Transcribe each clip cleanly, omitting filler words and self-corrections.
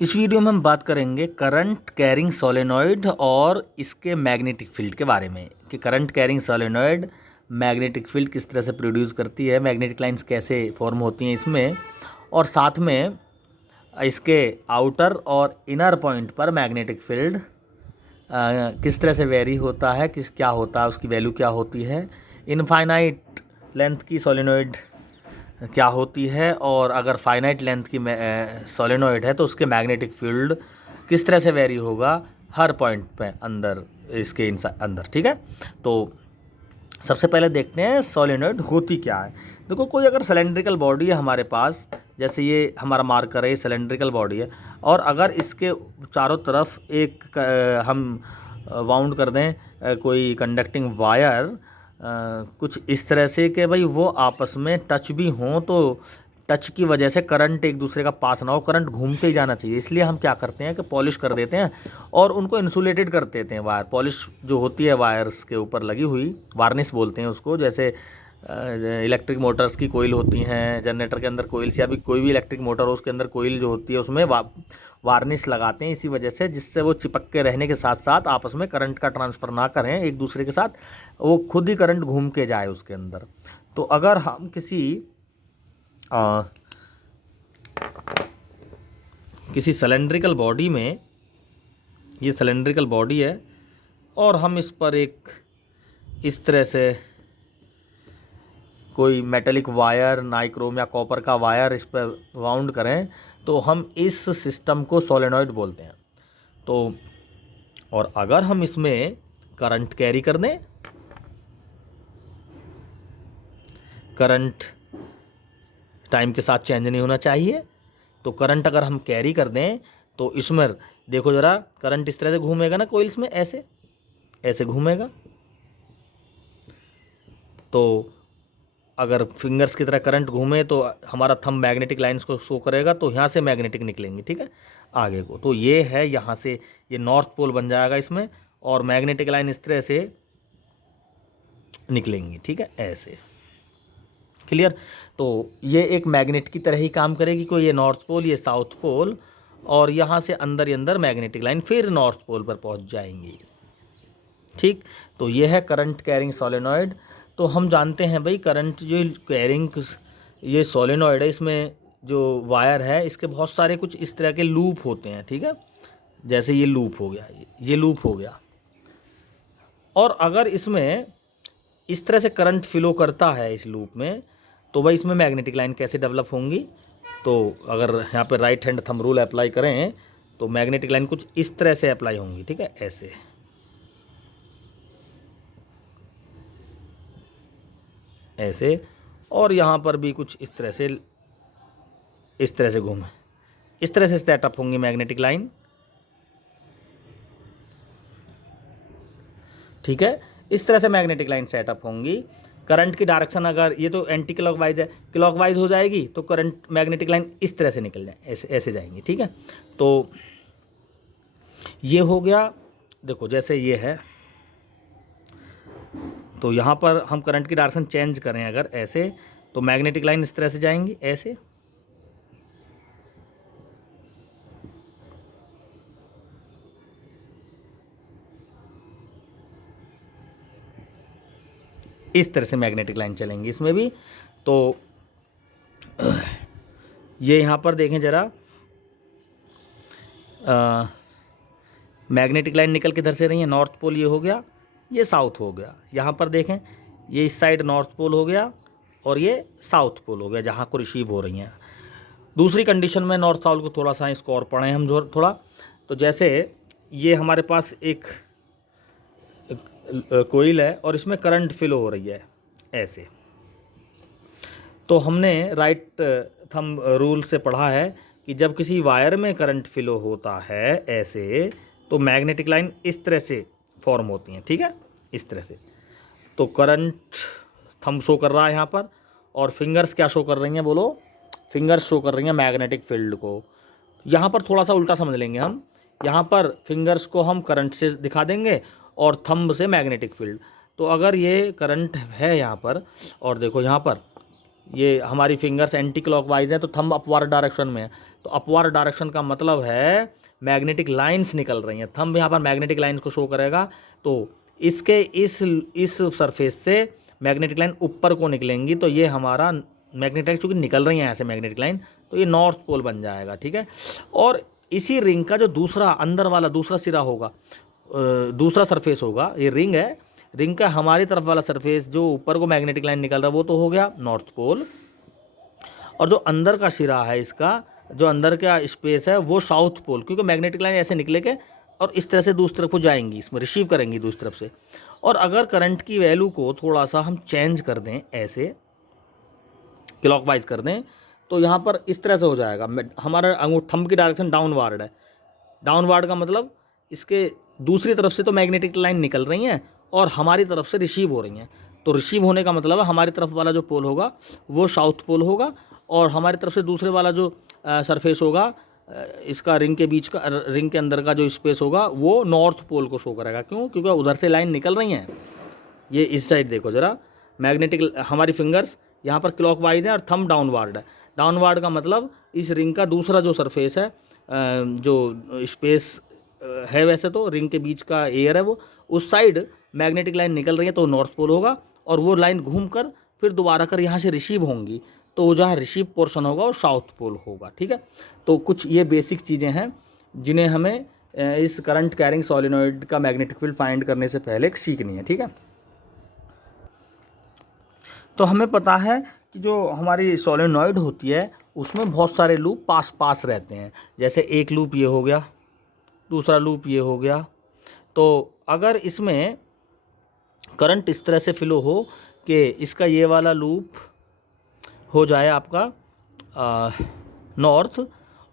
इस वीडियो में हम बात करेंगे करंट कैरिंग सोलेनॉइड और इसके मैग्नेटिक फील्ड के बारे में कि current carrying solenoid magnetic field किस तरह से प्रोड्यूस करती है, मैग्नेटिक लाइंस कैसे फॉर्म होती हैं इसमें, और साथ में इसके आउटर और इनर पॉइंट पर मैग्नेटिक फील्ड किस तरह से वेरी होता है, क्या होता है, उसकी वैल्यू क्या होती है, इनफाइनाइट लेंथ की सोलेनॉइड क्या होती है, और अगर फाइनाइट लेंथ की सोलेनॉइड है तो उसके मैग्नेटिक फील्ड किस तरह से वेरी होगा हर पॉइंट पे अंदर, इसके अंदर। ठीक है, तो सबसे पहले देखते हैं सोलेनॉइड होती क्या है। देखो, कोई अगर सिलेंड्रिकल बॉडी है हमारे पास, जैसे ये हमारा मार्कर है, ये सिलेंड्रिकल बॉडी है, और अगर इसके चारों तरफ एक हम वाउंड कर दें कोई कंडक्टिंग वायर कुछ इस तरह से कि भाई वो आपस में टच भी हों, तो टच की वजह से करंट एक दूसरे का पास ना हो, करंट घूमते ही जाना चाहिए। इसलिए हम क्या करते हैं कि पॉलिश कर देते हैं और उनको इंसुलेटेड कर देते हैं। वायर पॉलिश जो होती है वायर्स के ऊपर लगी हुई, वार्निश बोलते हैं उसको। जैसे इलेक्ट्रिक मोटर्स की कोयल होती हैं, जनरेटर के अंदर कोयल्स, या भी कोई भी इलेक्ट्रिक मोटर हो उसके अंदर कोयल जो होती है उसमें वार्निश लगाते हैं, इसी वजह से, जिससे वो चिपक के रहने के साथ साथ आपस में करंट का ट्रांसफ़र ना करें एक दूसरे के साथ, वो खुद ही करंट घूम के जाए उसके अंदर। तो अगर हम किसी सिलेंड्रिकल बॉडी में, ये सिलेंड्रिकल बॉडी है, और हम इस पर एक इस तरह से कोई मेटेलिक वायर, नाइक्रोम या कॉपर का वायर इस पर वाउंड करें, तो हम इस सिस्टम को सोलेनॉइड बोलते हैं। तो और अगर हम इसमें करंट कैरी कर दें, करंट टाइम के साथ चेंज नहीं होना चाहिए, तो करंट अगर हम कैरी कर दें तो इसमें देखो ज़रा, करंट इस तरह से घूमेगा ना कोइल्स में, ऐसे ऐसे घूमेगा। तो अगर फिंगर्स की तरह करंट घूमे तो हमारा थंब मैग्नेटिक लाइंस को शो करेगा, तो यहाँ से मैग्नेटिक निकलेंगे। ठीक है, आगे को तो ये है, यहाँ से ये नॉर्थ पोल बन जाएगा इसमें, और मैग्नेटिक लाइन इस तरह से निकलेंगी। ठीक है, ऐसे। क्लियर? तो ये एक मैग्नेट की तरह ही काम करेगी, कोई ये नॉर्थ पोल, ये साउथ पोल, और यहाँ से अंदर ही अंदर मैग्नेटिक लाइन फिर नॉर्थ पोल पर पहुँच जाएंगी। ठीक, तो ये है करंट कैरिंग सोलेनॉइड। तो हम जानते हैं भाई, करंट जो कैरिंग ये सोलेनॉइड है, इसमें जो वायर है इसके बहुत सारे कुछ इस तरह के लूप होते हैं। ठीक है, जैसे ये लूप हो गया, ये लूप हो गया, और अगर इसमें इस तरह से करंट फ्लो करता है इस लूप में, तो भाई इसमें मैग्नेटिक लाइन कैसे डेवलप होंगी। तो अगर यहाँ पे right hand thumb rule apply करें तो मैग्नेटिक लाइन कुछ इस तरह से अप्लाई होंगी। ठीक है, ऐसे ऐसे, और यहाँ पर भी कुछ इस तरह से घूमे, इस तरह से सेटअप होंगी मैग्नेटिक लाइन। ठीक है, इस तरह से मैग्नेटिक लाइन सेटअप होंगी। करंट की डायरेक्शन अगर ये तो एंटी क्लॉकवाइज है, क्लॉकवाइज हो जाएगी तो करंट मैग्नेटिक लाइन इस तरह से निकल जाए, ऐसे ऐसे जाएंगी। ठीक है, तो ये हो गया। देखो जैसे ये है, तो यहाँ पर हम करंट की डायरेक्शन चेंज करें अगर ऐसे, तो मैग्नेटिक लाइन इस तरह से जाएंगी, ऐसे। इस तरह से मैग्नेटिक लाइन चलेंगी इसमें भी। तो ये यहाँ पर देखें ज़रा, मैग्नेटिक लाइन निकल के इधर से रही है, नॉर्थ पोल ये हो गया, ये साउथ हो गया। यहाँ पर देखें, ये इस साइड नॉर्थ पोल हो गया और ये साउथ पोल हो गया, जहाँ को रिसीव हो रही हैं। दूसरी कंडीशन में नॉर्थ साउथ को थोड़ा सा इसको और पढ़ें हम थोड़ा। तो जैसे ये हमारे पास एक कोइल है और इसमें करंट फ्लो हो रही है ऐसे, तो हमने राइट थंब रूल से पढ़ा है कि जब किसी वायर में करंट फ्लो होता है ऐसे, तो मैग्नेटिक लाइन इस तरह से फॉर्म होती हैं। ठीक है, इस तरह से। तो करंट थंब शो कर रहा है यहाँ पर, और फिंगर्स क्या शो कर रही हैं, बोलो? फिंगर्स शो कर रही हैं मैग्नेटिक फील्ड को। यहाँ पर थोड़ा सा उल्टा समझ लेंगे हम, यहाँ पर फिंगर्स को हम करंट से दिखा देंगे और थंब से मैग्नेटिक फील्ड। तो अगर ये करंट है यहाँ पर, और देखो यहाँ पर ये हमारी फिंगर्स एंटी क्लॉकवाइज हैं, तो थंब अपवर्ड डायरेक्शन में है, तो अपवार्ड डायरेक्शन का मतलब है मैग्नेटिक लाइंस निकल रही हैं। थंब यहाँ पर मैग्नेटिक लाइंस को शो करेगा, तो इसके इस सरफेस से मैग्नेटिक लाइन ऊपर को निकलेंगी, तो ये हमारा मैग्नेटिक चूँकि निकल रही हैं ऐसे मैग्नेटिक लाइन, तो ये नॉर्थ पोल बन जाएगा, ठीक है। और इसी रिंग का जो दूसरा अंदर वाला दूसरा सिरा होगा, दूसरा सरफेस होगा, ये रिंग है, रिंग का हमारी तरफ वाला सरफेस जो ऊपर को मैग्नेटिक लाइन निकल रहा है वो तो हो गया नॉर्थ पोल, और जो अंदर का सिरा है इसका, जो अंदर का स्पेस है वो साउथ पोल, क्योंकि मैग्नेटिक लाइन ऐसे निकले के और इस तरह से दूसरी तरफ को जाएंगी, इसमें रिसीव करेंगी दूसरी तरफ से। और अगर करंट की वैल्यू को थोड़ा सा हम चेंज कर दें, ऐसे क्लॉकवाइज कर दें, तो यहाँ पर इस तरह से हो जाएगा। हमारा थंब की डायरेक्शन डाउनवार्ड है, डाउनवार्ड का मतलब इसके दूसरी तरफ से तो मैग्नेटिक लाइन निकल रही हैं और हमारी तरफ से रिसीव हो रही हैं, तो रिसीव होने का मतलब है हमारी तरफ वाला जो पोल होगा वो साउथ पोल होगा, और हमारी तरफ से दूसरे वाला जो सरफेस होगा इसका रिंग के बीच का, रिंग के अंदर का जो स्पेस होगा वो नॉर्थ पोल को शो करेगा। क्यों? क्योंकि उधर से लाइन निकल रही हैं। ये इस साइड देखो ज़रा, मैग्नेटिक हमारी फिंगर्स यहाँ पर क्लॉकवाइज है और थंब डाउनवार्ड है। डाउनवार्ड का मतलब इस रिंग का दूसरा जो सरफेस है, जो स्पेस है, वैसे तो रिंग के बीच का एयर है वो, उस साइड मैग्नेटिक लाइन निकल रही है तो नॉर्थ पोल होगा, और वो लाइन घूमकर फिर दोबारा कर यहाँ से रिसीव होंगी, तो जहाँ रिसीव पोर्शन होगा वो साउथ पोल होगा, ठीक है। तो कुछ ये बेसिक चीज़ें हैं जिन्हें हमें इस करंट कैरिंग सोलेनॉइड का मैग्नेटिक फील्ड फाइंड करने से पहले सीखनी है, ठीक है। तो हमें पता है कि जो हमारी सोलेनॉइड होती है उसमें बहुत सारे लूप पास पास रहते हैं, जैसे एक लूप ये हो गया, दूसरा लूप ये हो गया। तो अगर इसमें करंट इस तरह से फ्लो हो कि इसका ये वाला लूप हो जाए आपका नॉर्थ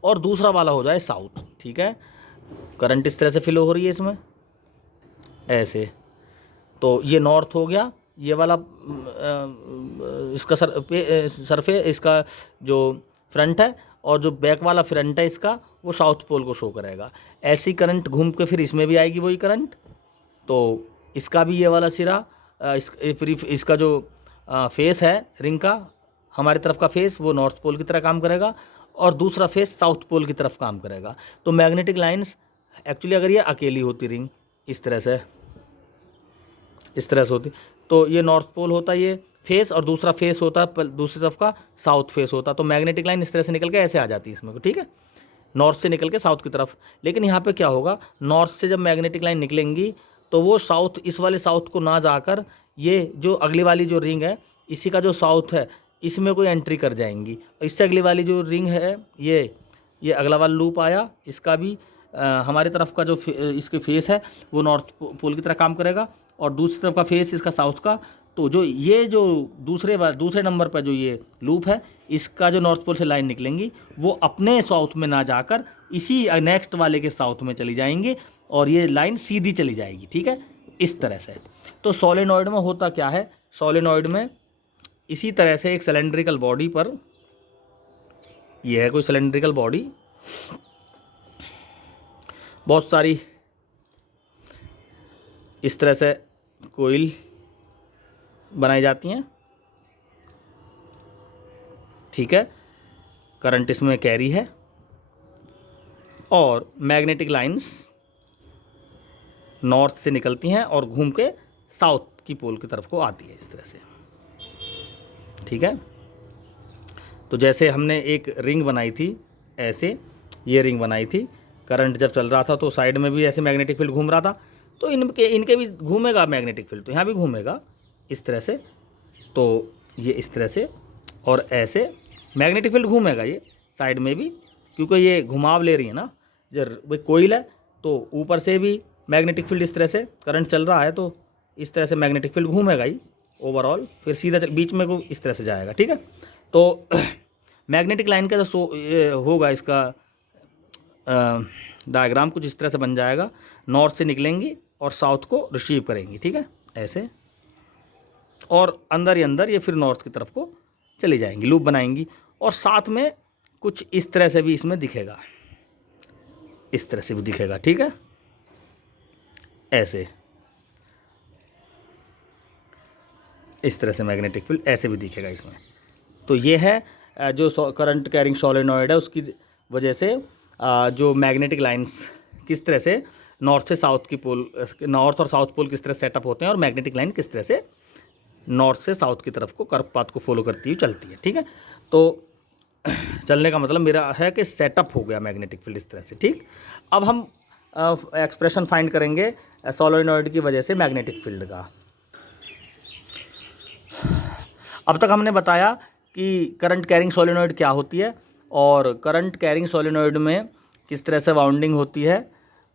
और दूसरा वाला हो जाए साउथ, ठीक है। करंट इस तरह से फ्लो हो रही है इसमें ऐसे, तो ये नॉर्थ हो गया, ये वाला इसका सरफे इसका जो फ्रंट है, और जो बैक वाला फ्रंट है इसका वो साउथ पोल को शो करेगा। ऐसी करंट घूम के फिर इसमें भी आएगी वही करंट, तो इसका भी ये वाला सिरा इसका जो फेस है रिंग का, हमारी तरफ का फेस वो नॉर्थ पोल की तरह काम करेगा, और दूसरा फेस साउथ पोल की तरफ काम करेगा। तो मैग्नेटिक लाइंस एक्चुअली अगर ये अकेली होती रिंग इस तरह से होती, तो ये नॉर्थ पोल होता ये फेस, और दूसरा फेस होता दूसरी तरफ का साउथ फेस होता, तो मैग्नेटिक लाइन इस तरह से निकल के ऐसे आ जाती है इसमें, ठीक है, नॉर्थ से निकल के साउथ की तरफ। लेकिन यहाँ पे क्या होगा, नॉर्थ से जब मैग्नेटिक लाइन निकलेंगी तो वो साउथ, इस वाले साउथ को ना जाकर ये जो अगली वाली जो रिंग है इसी का जो साउथ है इसमें कोई एंट्री कर जाएंगी, और इससे अगली वाली जो रिंग है ये अगला वाला लूप आया, इसका भी हमारी तरफ का जो इसके फेस है वो नॉर्थ पोल की तरह काम करेगा, और दूसरी तरफ का फेस इसका साउथ का। तो जो ये जो दूसरे नंबर पर जो ये लूप है इसका जो नॉर्थ पोल से लाइन निकलेंगी वो अपने साउथ में ना जाकर इसी नेक्स्ट वाले के साउथ में चली जाएंगी, और ये लाइन सीधी चली जाएगी, ठीक है, इस तरह से। तो सोलेनॉइड में होता क्या है, सोलेनॉइड में इसी तरह से एक सिलेंड्रिकल बॉडी पर, यह है कोई सिलेंड्रिकल बॉडी, बहुत सारी इस तरह से कोइल बनाई जाती हैं, ठीक है, करंट इसमें कैरी है, और मैग्नेटिक लाइंस नॉर्थ से निकलती हैं और घूम के साउथ की पोल की तरफ को आती है इस तरह से, ठीक है। तो जैसे हमने एक रिंग बनाई थी ऐसे, ये रिंग बनाई थी, करंट जब चल रहा था तो साइड में भी ऐसे मैग्नेटिक फील्ड घूम रहा था, तो इनके भी घूमेगा मैग्नेटिक फील्ड, तो यहाँ भी घूमेगा इस तरह से, तो ये इस तरह से, और ऐसे मैग्नेटिक फील्ड घूमेगा ये साइड में भी, क्योंकि ये घुमाव ले रही है ना, जब भाई कोइल है तो ऊपर से भी मैग्नेटिक फील्ड इस तरह से, करंट चल रहा है तो इस तरह से मैग्नेटिक फील्ड घूमेगा ही ओवरऑल, फिर सीधा बीच में को इस तरह से जाएगा, ठीक है। तो मैग्नेटिक लाइन का जो होगा इसका डायग्राम कुछ इस तरह से बन जाएगा, नॉर्थ से निकलेंगी और साउथ को रिसीव करेंगी, ठीक है, ऐसे, और अंदर ही अंदर ये फिर नॉर्थ की तरफ को चली जाएंगी, लूप बनाएंगी, और साथ में कुछ इस तरह से भी इसमें दिखेगा, इस तरह से भी दिखेगा, ठीक है, ऐसे, इस तरह से मैग्नेटिक फील्ड ऐसे भी दिखेगा इसमें। तो ये है जो करंट कैरिंग सोलेनॉइड है उसकी वजह से जो मैग्नेटिक लाइंस किस तरह से नॉर्थ से साउथ की पोल, नॉर्थ और साउथ पोल किस तरह सेटअप होते हैं और मैग्नेटिक लाइन किस तरह से नॉर्थ से साउथ की तरफ को कर्व पाथ को फॉलो करती हुई चलती है। ठीक है, तो चलने का मतलब मेरा है कि सेटअप हो गया मैग्नेटिक फील्ड इस तरह से। ठीक, अब हम एक्सप्रेशन फाइंड करेंगे सोलेनॉइड की वजह से मैग्नेटिक फील्ड का। अब तक हमने बताया कि करंट कैरिंग सोलेनॉइड क्या होती है और करंट कैरिंग सोलेनॉइड में किस तरह से वाउंडिंग होती है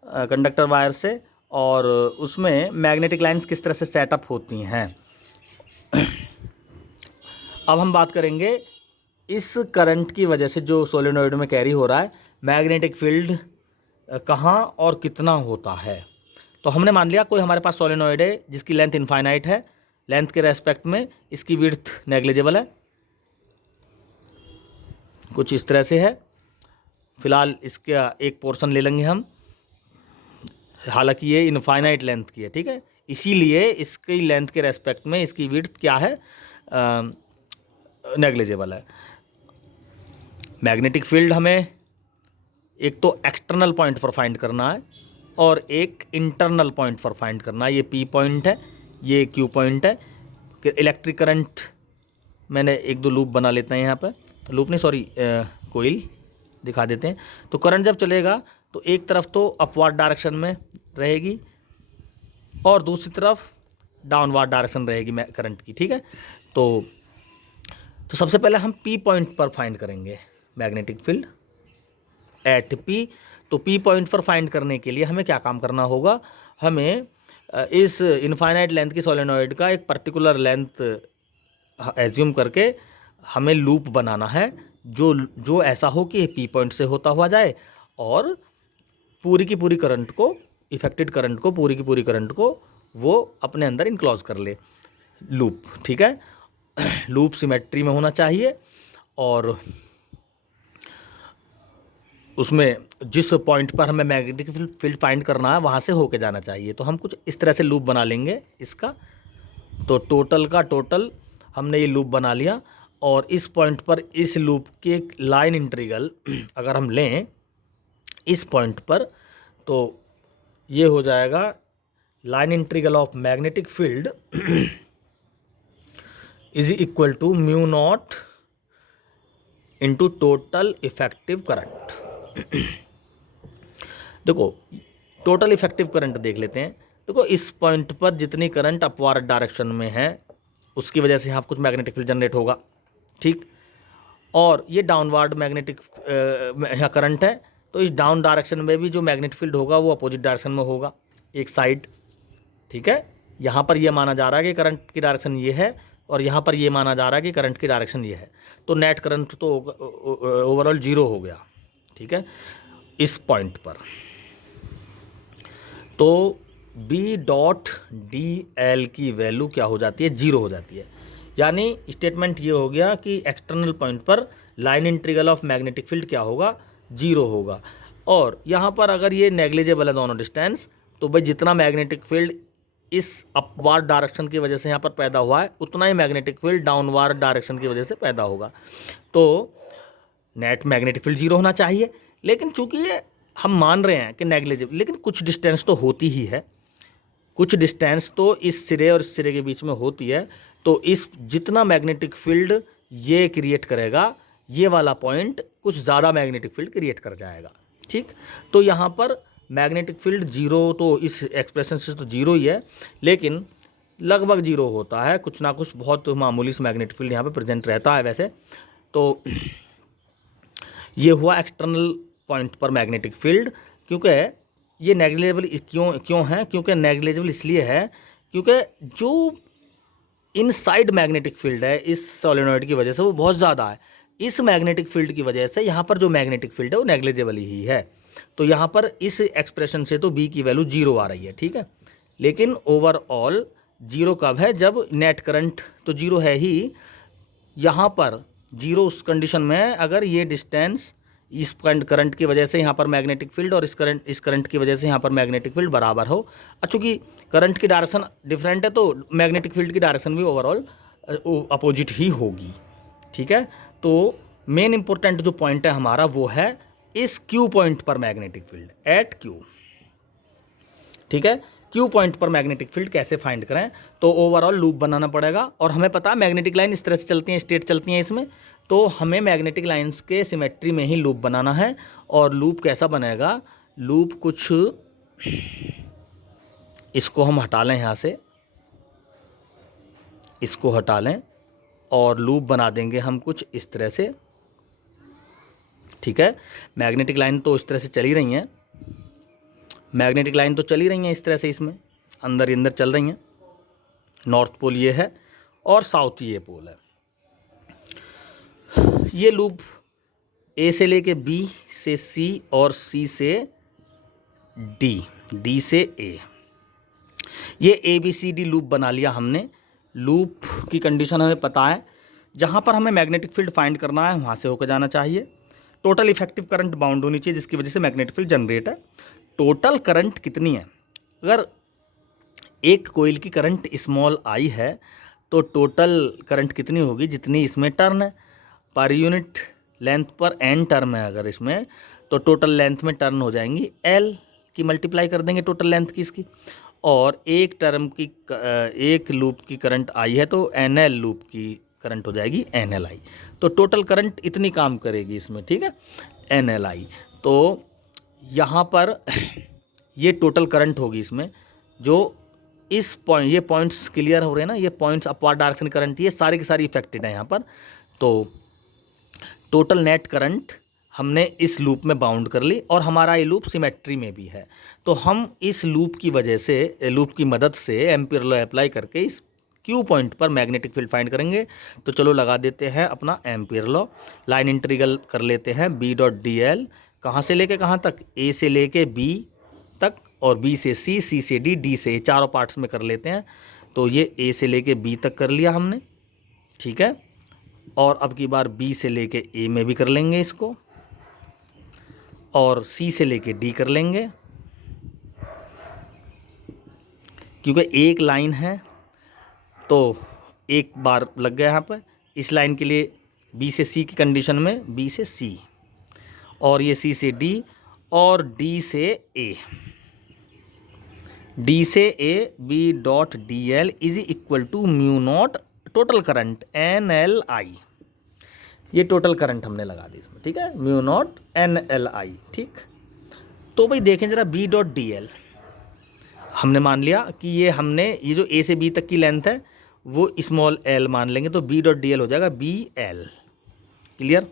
कंडक्टर वायर से, और उसमें मैग्नेटिक लाइंस किस तरह से सेटअप होती हैं। अब हम बात करेंगे इस करंट की वजह से जो सोलेनॉइड में कैरी हो रहा है मैग्नेटिक फील्ड कहाँ और कितना होता है। तो हमने मान लिया कोई हमारे पास सोलेनॉइड है जिसकी लेंथ इनफाइनाइट है, लेंथ के रेस्पेक्ट में इसकी विड्थ नेग्लिजिबल है, कुछ इस तरह से है। फिलहाल इसका एक पोर्शन ले लेंगे हम, हालांकि ये इनफाइनाइट लेंथ की है। ठीक है, इसीलिए इसकी लेंथ के रेस्पेक्ट में इसकी विड्थ क्या है, नेग्लिजिबल है। मैग्नेटिक फील्ड हमें एक तो एक्सटर्नल पॉइंट पर फाइंड करना है और एक इंटरनल पॉइंट पर फाइंड करना है। ये पी पॉइंट है, ये क्यू पॉइंट है। इलेक्ट्रिक करंट मैंने एक दो लूप बना लेते हैं यहाँ पर, लूप नहीं सॉरी कोइल दिखा देते हैं। तो करंट जब चलेगा तो एक तरफ तो अपवार्ड डायरेक्शन में रहेगी और दूसरी तरफ डाउनवार्ड डायरेक्शन रहेगी करंट की। ठीक है, तो सबसे पहले हम पी पॉइंट पर फाइंड करेंगे मैग्नेटिक फील्ड एट पी। तो पी पॉइंट पर फाइंड करने के लिए हमें क्या काम करना होगा, हमें इस इनफाइनाइट लेंथ की सोलेनॉइड का एक पर्टिकुलर लेंथ एज्यूम करके हमें लूप बनाना है जो ऐसा हो कि पी पॉइंट से होता हुआ जाए और पूरी की पूरी करंट को, इफेक्टेड करंट को, पूरी की पूरी करंट को वो अपने अंदर इनक्लोज कर ले लूप। ठीक है, लूप सिमेट्री में होना चाहिए और उसमें जिस पॉइंट पर हमें मैग्नेटिक फील्ड फाइंड करना है वहाँ से होके जाना चाहिए। तो हम कुछ इस तरह से लूप बना लेंगे इसका। तो टोटल का टोटल हमने ये लूप बना लिया और इस पॉइंट पर इस लूप के एक लाइन इंटीग्रल अगर हम लें इस पॉइंट पर, तो ये हो जाएगा line integral of magnetic field is equal to mu naught into total effective current. देखो टोटल इफेक्टिव करंट देख लेते हैं। देखो इस पॉइंट पर जितनी करंट अपवार्ड डायरेक्शन में है उसकी वजह से यहाँ कुछ मैग्नेटिक फील्ड जनरेट होगा। ठीक, और ये डाउनवार्ड मैग्नेटिक यहाँ करंट है, तो इस डाउन डायरेक्शन में भी जो मैग्नेटिक फील्ड होगा वो अपोजिट डायरेक्शन में होगा एक साइड। ठीक है, यहाँ पर ये माना जा रहा है कि करंट की डायरेक्शन ये है और यहाँ पर ये माना जा रहा है कि करंट की डायरेक्शन ये है, तो नेट करंट तो ओवरऑल जीरो हो गया। ठीक है, इस पॉइंट पर तो बी डॉट डी एल की वैल्यू क्या हो जाती है, जीरो हो जाती है। यानी स्टेटमेंट ये हो गया कि एक्सटर्नल पॉइंट पर line integral of magnetic field क्या होगा, जीरो होगा। और यहाँ पर अगर ये नेग्लिजिबल है दोनों डिस्टेंस, तो भाई जितना मैग्नेटिक फील्ड इस अपवार्ड डायरेक्शन की वजह से यहाँ पर पैदा हुआ है उतना ही मैग्नेटिक फील्ड डाउनवार्ड डायरेक्शन की वजह से पैदा होगा। तो नेट मैग्नेटिक फील्ड जीरो होना चाहिए, लेकिन चूंकि ये हम मान रहे हैं कि नेग्लिजिबल, लेकिन कुछ डिस्टेंस तो होती ही है, कुछ डिस्टेंस तो इस सिरे और इस सिरे के बीच में होती है। तो इस जितना मैग्नेटिक फील्ड ये क्रिएट करेगा ये वाला पॉइंट कुछ ज़्यादा मैग्नेटिक फील्ड क्रिएट कर जाएगा। ठीक, तो यहाँ पर मैग्नेटिक फील्ड जीरो, तो इस एक्सप्रेशन से तो जीरो ही है, लेकिन लगभग जीरो होता है, कुछ ना कुछ बहुत मामूली से मैग्नेटिक फील्ड यहाँ पे प्रेजेंट रहता है वैसे। तो ये हुआ एक्सटर्नल पॉइंट पर मैग्नेटिक फील्ड। क्योंकि ये नेग्लिजिबल क्यों है, क्योंकि नेग्लिजिबल इसलिए है क्योंकि जो इनसाइड मैग्नेटिक फील्ड है इस सोलेनॉइड की वजह से वो बहुत ज़्यादा है। इस मैग्नेटिक फील्ड की वजह से यहाँ पर जो मैग्नेटिक फील्ड है वो नेग्लिजिबल ही है। तो यहाँ पर इस एक्सप्रेशन से तो बी की वैल्यू जीरो आ रही है। ठीक है, लेकिन ओवरऑल जीरो कब है, जब नेट करंट तो जीरो है ही, यहाँ पर जीरो उस कंडीशन में है अगर ये डिस्टेंस इस करंट की वजह से यहाँ पर मैग्नेटिक फील्ड और इस करंट की वजह से यहाँ पर मैग्नेटिक फील्ड बराबर हो। चूँकि करंट की डायरेक्शन डिफरेंट है तो मैग्नेटिक फील्ड की डायरेक्शन भी ओवरऑल अपोजिट ही होगी। ठीक है, तो मेन इंपॉर्टेंट जो पॉइंट है हमारा वो है इस क्यू पॉइंट पर मैग्नेटिक फील्ड एट क्यू, ठीक है। क्यू पॉइंट पर मैग्नेटिक फील्ड कैसे फाइंड करें, तो ओवरऑल लूप बनाना पड़ेगा और हमें पता है मैग्नेटिक लाइन इस तरह से चलती हैं, स्ट्रेट चलती हैं इसमें, तो हमें मैग्नेटिक लाइंस के सिमेट्री में ही लूप बनाना है। और लूप कैसा बनेगा, लूप कुछ इसको हम हटा लें, यहाँ से इसको हटा लें और लूप बना देंगे हम कुछ इस तरह से, ठीक है। मैग्नेटिक लाइन तो इस तरह से चली रही हैं, मैग्नेटिक लाइन तो चली रही हैं इस तरह से, इसमें अंदर ही अंदर चल रही हैं। नॉर्थ पोल ये है और साउथ ये पोल है। ये लूप ए से लेके बी से सी और सी से डी, डी से ए, ये A B C D loop बना लिया हमने। लूप की कंडीशन हमें पता है, जहाँ पर हमें मैग्नेटिक फील्ड फाइंड करना है वहाँ से होकर जाना चाहिए। टोटल इफेक्टिव करंट बाउंड होनी चाहिए जिसकी वजह से मैग्नेटिक फील्ड जनरेट है। टोटल करंट कितनी है, अगर एक कोइल की करंट स्मॉल आई है तो टोटल करंट कितनी होगी, जितनी इसमें टर्न है। पर यूनिट लेंथ पर एन टर्म है अगर इसमें, तो टोटल लेंथ में टर्न हो जाएंगी एल की, मल्टीप्लाई कर देंगे टोटल लेंथ की इसकी। और एक टर्म की एक लूप की करंट आई है तो एन एल लूप की करंट हो जाएगी एन एल आई। तो टोटल करंट इतनी काम करेगी इसमें, ठीक है, एन एल आई। तो यहाँ पर ये टोटल करंट होगी इसमें, जो इस पॉइंट, ये पॉइंट्स क्लियर हो रहे हैं ना, ये पॉइंट्स अपवर्ड डायरेक्शन करंट, ये सारी की सारी इफेक्टेड है यहाँ पर। तो टोटल नेट करंट हमने इस लूप में बाउंड कर ली और हमारा ये लूप सिमेट्री में भी है। तो हम इस लूप की वजह से, लूप की मदद से एम्पीयर लॉ अप्लाई करके इस क्यू पॉइंट पर मैग्नेटिक फील्ड फाइंड करेंगे। तो चलो लगा देते हैं अपना एम्पीयर लॉ। लाइन इंटीग्रल कर लेते हैं बी डॉट डी एल, कहाँ से लेके कहाँ तक, ए से लेके बी तक और बी से सी, सी से डी, डी से, चारों पार्ट्स में कर लेते हैं। तो ये ए से लेके बी तक कर लिया हमने, ठीक है। और अब की बार बी से लेके ए में भी कर लेंगे इसको, और सी से लेके डी कर लेंगे, क्योंकि एक लाइन है तो एक बार लग गया यहाँ पर। इस लाइन के लिए बी से सी की कंडीशन में बी से सी, और ये सी से डी और डी से ए, डी से A, B dot D L is equal to mu naught total current N L I. ये टोटल करंट हमने लगा दी इसमें, ठीक है, mu naught N L I, ठीक। तो भाई देखें जरा बी डॉट डी एल, हमने मान लिया कि ये जो ए से बी तक की लेंथ है वो स्मॉल एल मान लेंगे, तो बी डॉट डी एल हो जाएगा B L, clear.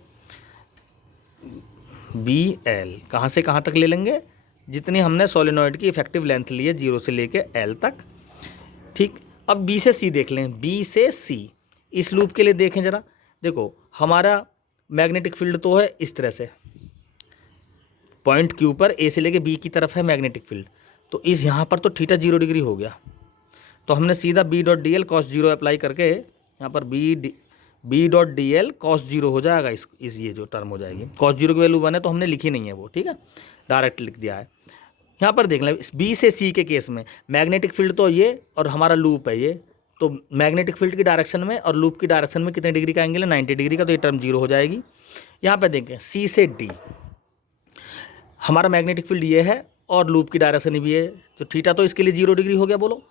B L कहाँ से कहाँ तक ले लेंगे, जितनी हमने सोलेनॉइड की इफेक्टिव लेंथ ली है 0 से लेके एल तक, ठीक। अब बी से सी देख लें, बी से सी इस लूप के लिए देखें जरा, देखो हमारा मैग्नेटिक फील्ड तो है इस तरह से, पॉइंट क्यू पर ए से लेके बी की तरफ है मैग्नेटिक फील्ड, तो इस यहाँ पर तो थीटा 0 डिग्री हो गया। तो हमने सीधा B dot D L cos 0 apply करके यहाँ पर B dot D L cos 0 हो जाएगा, इस ये जो टर्म हो जाएगी, कॉस 0 की वैल्यू 1 है तो हमने लिखी नहीं है वो, ठीक है, डायरेक्ट लिख दिया है। यहाँ पर देख लें बी से सी के केस में मैग्नेटिक फील्ड तो ये और हमारा लूप है ये, तो मैग्नेटिक फील्ड की डायरेक्शन में और लूप की डायरेक्शन में कितने डिग्री का एंगल है, 90 डिग्री का, तो ये टर्म 0 हो जाएगी। यहाँ पर देखें सी से डी, हमारा मैग्नेटिक फील्ड ये है और लूप की डायरेक्शन भी है, तो थीटा तो इसके लिए 0 डिग्री हो गया, बोलो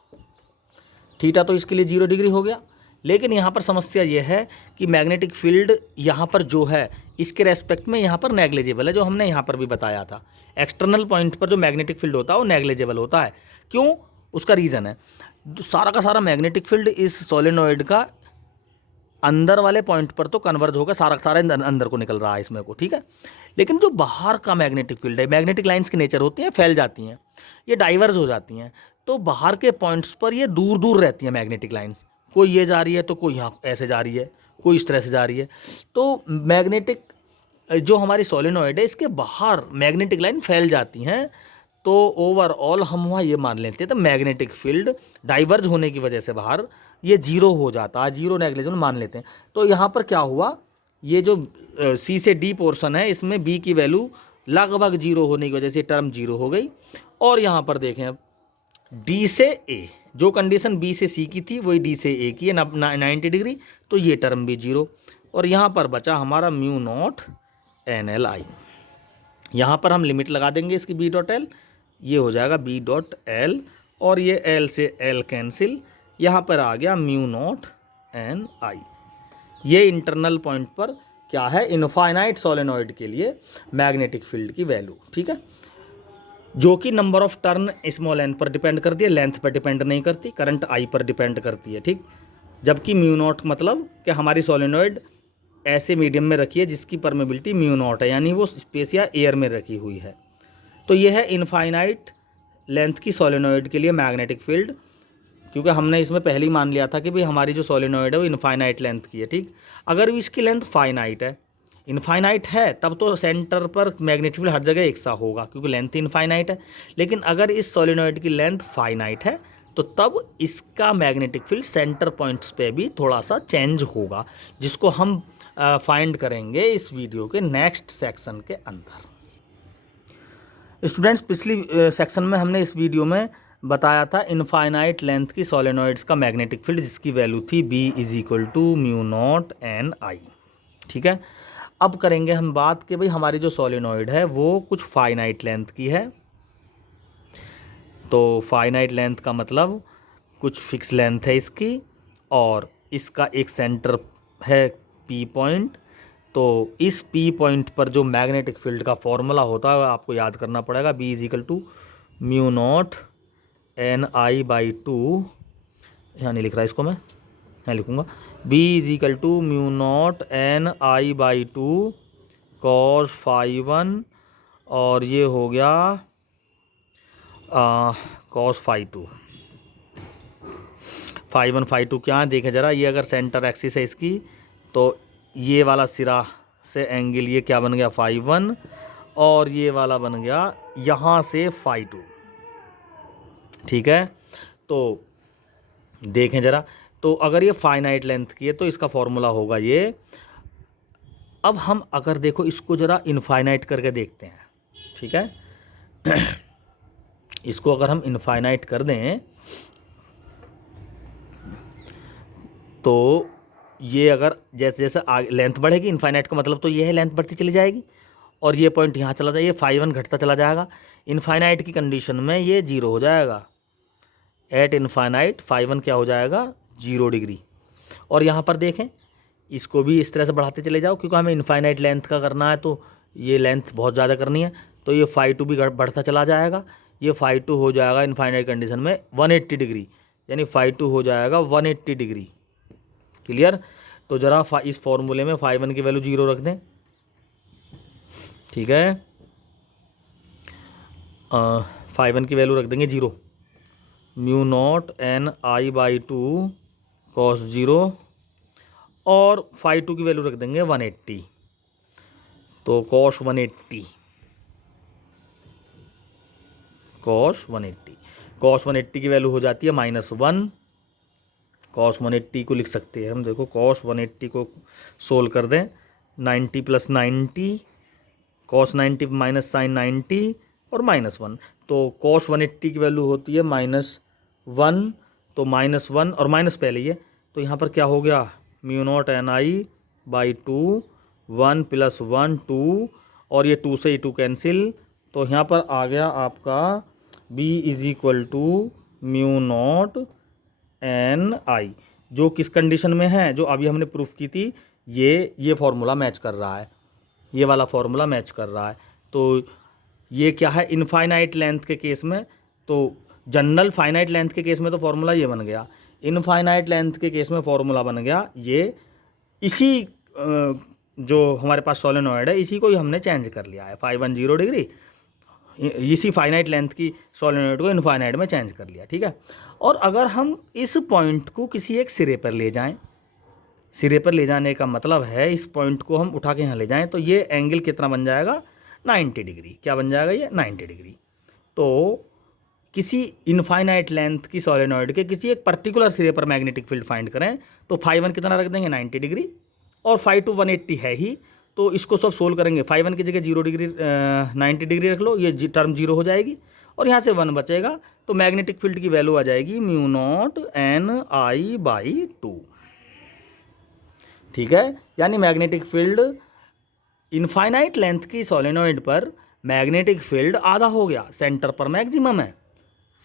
थीटा तो इसके लिए 0 डिग्री हो गया। लेकिन यहाँ पर समस्या ये है कि मैग्नेटिक फील्ड यहाँ पर जो है इसके रेस्पेक्ट में यहाँ पर नेग्लिजिबल है, जो हमने यहाँ पर भी बताया था। एक्सटर्नल पॉइंट पर जो मैग्नेटिक फील्ड होता है वो नेग्लिजिबल होता है। क्यों, उसका रीज़न है सारा का सारा मैग्नेटिक फील्ड इस सोलेनॉइड का अंदर वाले पॉइंट पर तो कन्वर्ज होकर सारा सारा अंदर को निकल रहा है इसमें को, ठीक है। लेकिन जो बाहर का मैग्नेटिक फील्ड है, मैग्नेटिक लाइंस की नेचर होती हैं फैल जाती हैं, ये डाइवर्ज हो जाती हैं, तो बाहर के पॉइंट्स पर ये दूर दूर रहती हैं मैग्नेटिक लाइंस, कोई ये जा रही है तो कोई यहाँ ऐसे जा रही है, कोई इस तरह से जा रही है। तो मैग्नेटिक जो हमारी सोलेनॉइड है इसके बाहर मैग्नेटिक लाइन फैल जाती हैं, तो ओवरऑल हम वहाँ ये मान लेते हैं तो मैग्नेटिक फील्ड डाइवर्ज होने की वजह से बाहर ये 0 हो जाता है, 0 नेग्लिजिबल मान लेते हैं। तो यहाँ पर क्या हुआ, ये जो सी से डी पोर्शन है इसमें बी की वैल्यू लगभग 0 होने की वजह से टर्म 0 हो गई। और यहाँ पर देखें अब डी से ए, जो कंडीशन बी से सी की थी वही डी से ए की है 90 डिग्री, तो ये टर्म भी 0। और यहाँ पर बचा हमारा म्यू नॉट एन एल आई, यहाँ पर हम लिमिट लगा देंगे इसकी बी डॉट एल, ये हो जाएगा बी डॉट एल, और ये एल से एल कैंसिल, यहाँ पर आ गया म्यू नॉट एन आई। ये इंटरनल पॉइंट पर क्या है, इनफाइनाइट सोलेनॉइड के लिए मैग्नेटिक फील्ड की वैल्यू, ठीक है, जो कि number of turn small N पर डिपेंड करती है, लेंथ पर डिपेंड नहीं करती, करंट आई पर डिपेंड करती है, ठीक। जबकि म्यू नॉट मतलब कि हमारी सोलेनॉइड ऐसे मीडियम में रखी है जिसकी परमेबिलिटी म्यू नॉट है, यानी वो स्पेस या एयर में रखी हुई है। तो ये है इनफाइनाइट लेंथ की सोलेनॉइड के लिए मैग्नेटिक फील्ड, क्योंकि हमने इसमें पहले ही मान लिया था कि भाई हमारी जो सोलेनॉइड है वो इनफाइनाइट लेंथ की है, ठीक। अगर इसकी लेंथ फाइनाइट है, इनफाइनाइट है, तब तो सेंटर पर मैग्नेटिक फील्ड हर जगह एक सा होगा क्योंकि लेंथ इनफाइनाइट है। लेकिन अगर इस सोलेनॉइड की लेंथ फाइनाइट है तो तब इसका मैग्नेटिक फील्ड सेंटर पॉइंट्स पे भी थोड़ा सा चेंज होगा, जिसको हम फाइंड करेंगे इस वीडियो के नेक्स्ट सेक्शन के अंदर। स्टूडेंट्स, पिछली सेक्शन में हमने इस वीडियो में बताया था इनफाइनाइट लेंथ की सोलेनॉइड्स का मैग्नेटिक फील्ड, जिसकी वैल्यू थी B is equal to mu naught N I, ठीक है। अब करेंगे हम बात कि भाई हमारी जो सोलेनॉइड है वो कुछ फाइनाइट लेंथ की है। तो फाइनाइट लेंथ का मतलब कुछ फिक्स लेंथ है इसकी, और इसका एक सेंटर है P पॉइंट। तो इस P पॉइंट पर जो मैग्नेटिक फील्ड का फॉर्मूला होता है आपको याद करना पड़ेगा, B is equal to mu naught N I by two, यहाँ नहीं लिख रहा इसको मैं, यहाँ लिखूँगा B is equal to mu naught N I by two cos phi one, और ये हो गया cos phi two. Phi one phi two क्या है देखें ज़रा, ये अगर सेंटर एक्सिस है इसकी तो ये वाला सिरा से एंगल ये क्या बन गया फाई वन, और ये वाला बन गया यहाँ से फाई टू, ठीक है। तो देखें ज़रा, तो अगर ये फाइनाइट लेंथ की है तो इसका फॉर्मूला होगा ये। अब हम अगर देखो इसको ज़रा इनफाइनाइट करके देखते हैं, ठीक है। इसको अगर हम इनफाइनाइट कर दें तो ये अगर जैसे जैसे लेंथ बढ़ेगी, इनफाइनाइट का मतलब तो ये है लेंथ बढ़ती चली जाएगी, और ये पॉइंट यहाँ चला जाएगा, ये फाई वन घटता चला जाएगा। इनफाइनाइट की कंडीशन में ये जीरो हो जाएगा, एट इनफाइनाइट फाई वन क्या हो जाएगा 0 डिग्री। और यहाँ पर देखें इसको भी इस तरह से बढ़ाते चले जाओ, क्योंकि हमें इनफाइनाइट लेंथ का करना है तो ये लेंथ बहुत ज़्यादा करनी है, तो ये फाई टू भी बढ़ता चला जाएगा। ये फाई टू हो जाएगा इनफाइनाइट कंडीशन में 180 डिग्री, यानी फाई टू हो जाएगा 180 डिग्री। क्लियर। तो ज़रा इस फॉर्मूले में फाई वन की वैल्यू 0 रख दें, ठीक है। फाई वन की वैल्यू रख देंगे 0, mu naught N I by two cos 0, और फाई टू की वैल्यू रख देंगे 180, तो कॉस 180, कॉस 180, कॉस 180 की वैल्यू हो जाती है -1। कॉस 180 को लिख सकते हैं हम, देखो कॉस 180 को सोल्व कर दें, 90 + 90, कॉस 90 माइनस साइन 90 और -1, तो कॉस 180 की वैल्यू होती है -1, तो -1 और माइनस पहले ही है, तो यहाँ पर क्या हो गया mu naught N I by to, 1 + 1 2, और ये 2 से 2 कैंसिल, तो यहाँ पर आ गया आपका B is equal to mu naught N I, जो किस कंडीशन में है, जो अभी हमने प्रूफ की थी, ये फार्मूला मैच कर रहा है, ये वाला फार्मूला मैच कर रहा है। तो ये क्या है इनफाइनाइट लेंथ के केस में, तो जनरल फाइनाइट लेंथ के केस में तो फार्मूला ये बन गया, इनफाइनाइट लेंथ के केस में फार्मूला बन गया ये, इसी जो हमारे पास सोलेनॉइड है इसी को ही हमने चेंज कर लिया है, फाई वन 0 डिग्री, इसी फाइनाइट लेंथ की सोलेनॉइड को इनफाइनाइट में चेंज कर लिया, ठीक है। और अगर हम इस पॉइंट को किसी एक सिरे पर ले जाएं, सिरे पर ले जाने का मतलब है इस पॉइंट को हम उठा के यहाँ ले जाएं, तो ये एंगल कितना बन जाएगा 90 डिग्री, क्या बन जाएगा ये 90 डिग्री। तो किसी इनफाइनाइट लेंथ की सोलेनॉइड के किसी एक पर्टिकुलर सिरे पर मैग्नेटिक फील्ड फाइंड करें, तो फाई वन कितना रख देंगे 90 डिग्री, और फाई टू 180 है ही, तो इसको सब सोल्व करेंगे, फाई वन की जगह 0 डिग्री 90 डिग्री रख लो, ये टर्म 0 हो जाएगी, और यहाँ से 1 बचेगा, तो मैग्नेटिक फील्ड की वैल्यू आ जाएगी mu naught N I by to, ठीक है। यानी मैग्नेटिक फील्ड इनफाइनाइट लेंथ की सोलेनॉइड पर मैग्नेटिक फील्ड आधा हो गया, सेंटर पर मैक्सिमम है।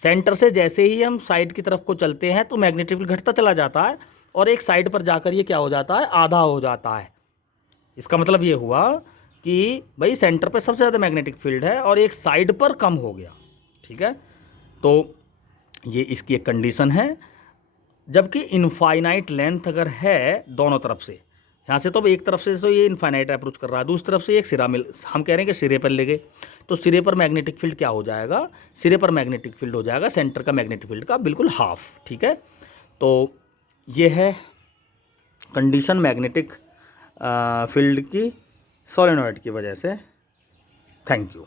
सेंटर से जैसे ही हम साइड की तरफ को चलते हैं तो मैग्नेटिक फील्ड घटता चला जाता है और एक साइड पर जाकर ये क्या हो जाता है, आधा हो जाता है। इसका मतलब ये हुआ कि भाई सेंटर पर सबसे ज़्यादा मैग्नेटिक फील्ड है और एक साइड पर कम हो गया। ठीक है, तो ये इसकी एक कंडीशन है। जबकि इनफाइनाइट लेंथ अगर है दोनों तरफ से, यहाँ से तो एक तरफ से तो ये इनफाइनाइट अप्रोच कर रहा है, दूसरी तरफ से एक सिरा मिल, हम कह रहे हैं कि सिरे पर ले गए, तो सिरे पर मैग्नेटिक फील्ड क्या हो जाएगा, सिरे पर मैग्नेटिक फील्ड हो जाएगा सेंटर का मैग्नेटिक फील्ड का बिल्कुल हाफ। ठीक है, तो ये है कंडीशन मैग्नेटिक फील्ड की सोलेनॉइड की वजह से। Thank you.